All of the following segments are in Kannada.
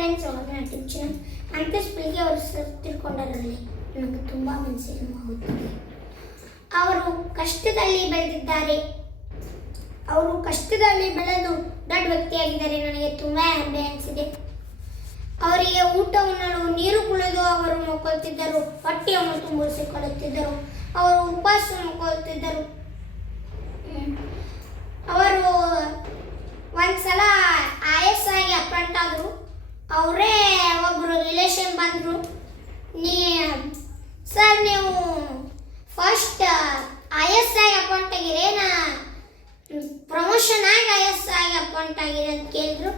ಫ್ರೆಂಡ್ಸ್ ಅವರ ಟಿಪ್ಚಿನ ಅಂಕೇಶ್ ಬೆಳಿಗ್ಗೆ ಅವರು ಸರ್ ತಿಳ್ಕೊಂಡರಲ್ಲಿ ನನಗೆ ತುಂಬ ಮನಸ್ಸಿಗೆ ಅವರು ಕಷ್ಟದಲ್ಲಿ ಬೆಳೆದಿದ್ದಾರೆ. ಅವರು ಕಷ್ಟದಲ್ಲಿ ಬೆಳೆದು ದೊಡ್ಡ ವ್ಯಕ್ತಿಯಾಗಿದ್ದಾರೆ ನನಗೆ ತುಂಬ ಹೆಮ್ಮೆ ಅನಿಸಿದೆ. ಅವರಿಗೆ ಊಟವನ್ನು ನೀರು ಕುಳಿದು ಅವರು ಮಕ್ಕೊಳ್ತಿದ್ದರು ಹೊಟ್ಟೆಯನ್ನು ತುಂಬಿಸಿಕೊಳ್ಳುತ್ತಿದ್ದರು ಅವರು ಉಪವಾಸ ಮಕ್ಕೊಳ್ತಿದ್ದರು ಅವರು ಒಂದ್ಸಲ ಐ ಎಸ್ ಆಗಿ ಅಪಾಯಿಂಟ್ ಆದರು ಅವರೇ ಒಬ್ಬರು ರಿಲೇಷನ್ ಬಂದರು. ನೀ ಸರ್ ನೀವು ಫಸ್ಟ್ ಐ ಎಸ್ ಆಗಿ ಅಕೌಂಟ್ ಆಗಿರೇನ ಪ್ರಮೋಷನ್ ಆಗಿ ಐ ಎಸ್ ಆಗಿ ಅಕೌಂಟ್ ಆಗಿದೆ ಅಂತ ಕೇಳಿದ್ರು.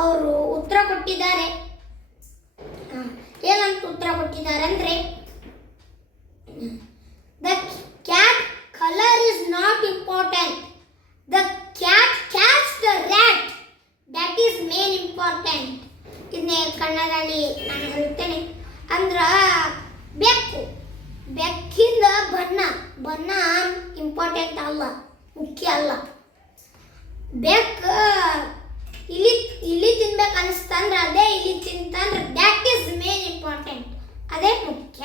ಅವರು ಉತ್ತರ ಕೊಟ್ಟಿದ್ದಾರೆ. ಏನಂತ ಉತ್ತರ ಕೊಟ್ಟಿದ್ದಾರೆ ಅಂದರೆ the cat colour is not important the cat catch the rat that is main important ಇದನ್ನೇ ಕನ್ನಡದಲ್ಲಿ ನಾನು ಹೇಳ್ತೇನೆ. ಅಂದ್ರ ಬೆಕ್ಕು. ಬೆಕ್ಕಿಂದ ಬಣ್ಣ. ಬಣ್ಣ ಇಂಪಾರ್ಟೆಂಟ್ ಅಲ್ಲ, ಮುಖ್ಯ ಅಲ್ಲ. ಬೆಕ್ಕು ಇಲ್ಲಿ ಇಲ್ಲಿ ತಿನ್ಬೇಕು ಅನಿಸ್ತಂದ್ರೆ ಅದೇ, ಇಲ್ಲಿ ತಿಂತಂದ್ರೆ ದ್ಯಾಟ್ ಈಸ್ ಮೇನ್ ಇಂಪಾರ್ಟೆಂಟ್ ಅದೇ ಮುಖ್ಯ.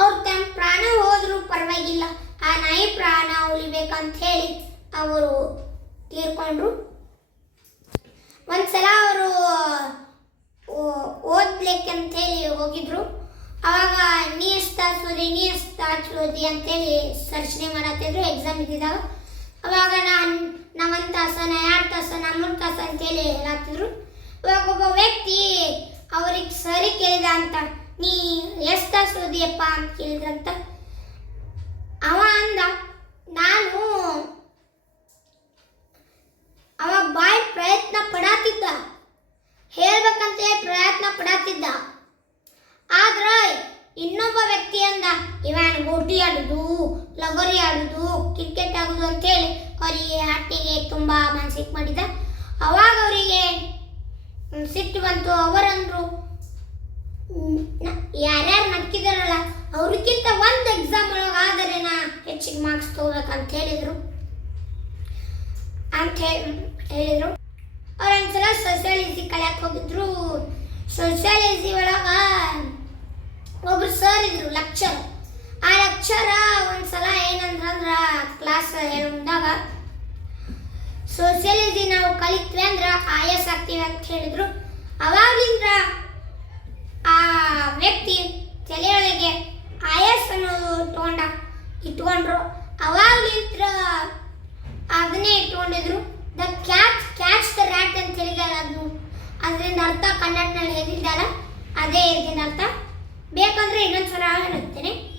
ಅವ್ರು ತಮ್ಮ ಪ್ರಾಣ ಹೋದ್ರು ಪರವಾಗಿಲ್ಲ. ಆ ನಾಯಿ ಪ್ರಾಣ ಉಳಿಬೇಕಂತ ಹೇಳಿ ಅವರು ತೀರ್ಕೊಂಡ್ರು ಒಂದ್ಸಲ ಅವರು ಓದ್ಲಿಕ್ಕೆ ಅಂತ ಹೇಳಿ ಹೋಗಿದ್ರು ಅವಾಗ ನೀ ನೀ ಎಷ್ಟು ತಾಸೋದಿ ಅಂತೇಳಿ ಸರ್ಚನೆ ಮಾಡತ್ತಿದ್ರು ಎಕ್ಸಾಮ್ ಇದ್ದಿದ್ದಾವ ಅವಾಗ ನಾನು ನಾ ಒಂದು ತಾಸನ ಎರಡು ತಾಸನ ಮೂರು ತಾಸ ಅಂತೇಳಿ ಹೇಳತ್ತಿದ್ರು ಇವಾಗ ಒಬ್ಬ ವ್ಯಕ್ತಿ ಅವ್ರಿಗೆ ಸರಿ ಕೇಳಿದ ಅಂತ, ನೀ ಎಷ್ಟು ತಾಸು ಓದಿಯಪ್ಪ? ಅಂತ ಕೇಳಿದ್ರಂತ. ಅವ ಅಂದ, ನಾನು ಅವ ಬಾಯ್ ಪ್ರಯತ್ನ ಪಡಾತಿದ್ದ. ಹೇಳ್ಬೇಕಂತೇಳಿ ಪ್ರಯತ್ನ ಪಡಾತಿದ್ದ. ಆದ್ರ ಇವನ್ ಗೋಟಿ ಆಡುದು, ಲಗೋರಿ ಆಡುದು ಕ್ರಿಕೆಟ್ ಆಡುದು ಅಂತೇಳಿ ಅವರಿಗೆ ಆಟಿಗೆ ತುಂಬ ಮನಸ್ಸಿಗೆ ಮಾಡಿದ. ಅವಾಗ ಅವರಿಗೆ ಸಿಟ್ಟು ಬಂತು. ಅವರಂದ್ರು ಯಾರ್ಯಾರು ನಕ್ಕಿದಾರಲ್ಲ ಅವ್ರಿಗಿಂತ ಒಂದು ಎಕ್ಸಾಮ್ ಒಳಗೆ ಆದರೆ ನಾ ಹೆಚ್ಚಿಗೆ ಮಾರ್ಕ್ಸ್ ತಗೋಬೇಕಂತ ಹೇಳಿದರು. ಅಂತ ಹೇಳಿ ಹೇಳಿದ್ರು. ಅವ್ರು ಒಂದ್ಸಲ ಸೋಸಿಯಾಲಜಿ ಕಲಿಯಕ್ಕೆ ಹೋಗಿದ್ರು. ಸೋಸಿಯಾಲಜಿ ಒಳಗೆ ಒಬ್ರು ಸರ್ ಇದ್ರು ಲೆಕ್ಚರ್ ಲೆಕ್ಚರ ಒಂದ್ಸಲ ಏನಂದ್ರಂದ್ರ ಕ್ಲಾಸ್ ಹೇಳಿದಾಗ ಸೋಷಿಯಾಲಜಿ ನಾವು ಕಲಿತ್ವಿ ಅಂದ್ರ ಆಯಸ್ ಆಗ್ತೀವಿ ಅಂತ ಹೇಳಿದ್ರು. ಅವಾಗ್ಲಿಂದ ಆ ವ್ಯಕ್ತಿ ತಲೆಯೊಳಗೆ ಆಯಸ್ ಅನ್ನೋದು ತಗೊಂಡ ಇಟ್ಕೊಂಡ್ರು. ಅವಾಗ್ಲಿಂತ್ರ ಅದನ್ನೇ ಇಟ್ಕೊಂಡಿದ್ರು. The catch catch the rat ಅಂತ ಹೇಳಿದಾರೆ ಅದು. ಅದರಿಂದ ಅರ್ಥ ಕನ್ನಡನಲ್ಲಿ ಹೇಳಿದ್ದಾರ. ಅದೇ ಇದನ್ನ ಅರ್ಥ. ಬೇಕಂದ್ರೆ ಇನ್ನೊಂದ್ಸಲ ಹೇಳುತ್ತೇನೆ.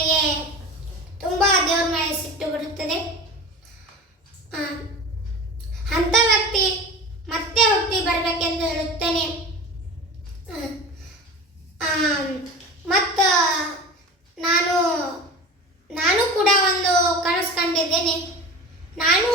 ಮೇಲೆ ತುಂಬ ದೇವ್ರ ಮೇಲೆ ಸಿಟ್ಟು ಬರುತ್ತದೆ ಅಂಥ ವ್ಯಕ್ತಿ ಮತ್ತೆ ಹುಟ್ಟಿ ಬರಬೇಕೆಂದು ಹೇಳುತ್ತೇನೆ. ಮತ್ತು ನಾನು ನಾನು ಕೂಡ ಒಂದು ಕಣಸ್ಕಂಡಿದ್ದೇನೆ ನಾನು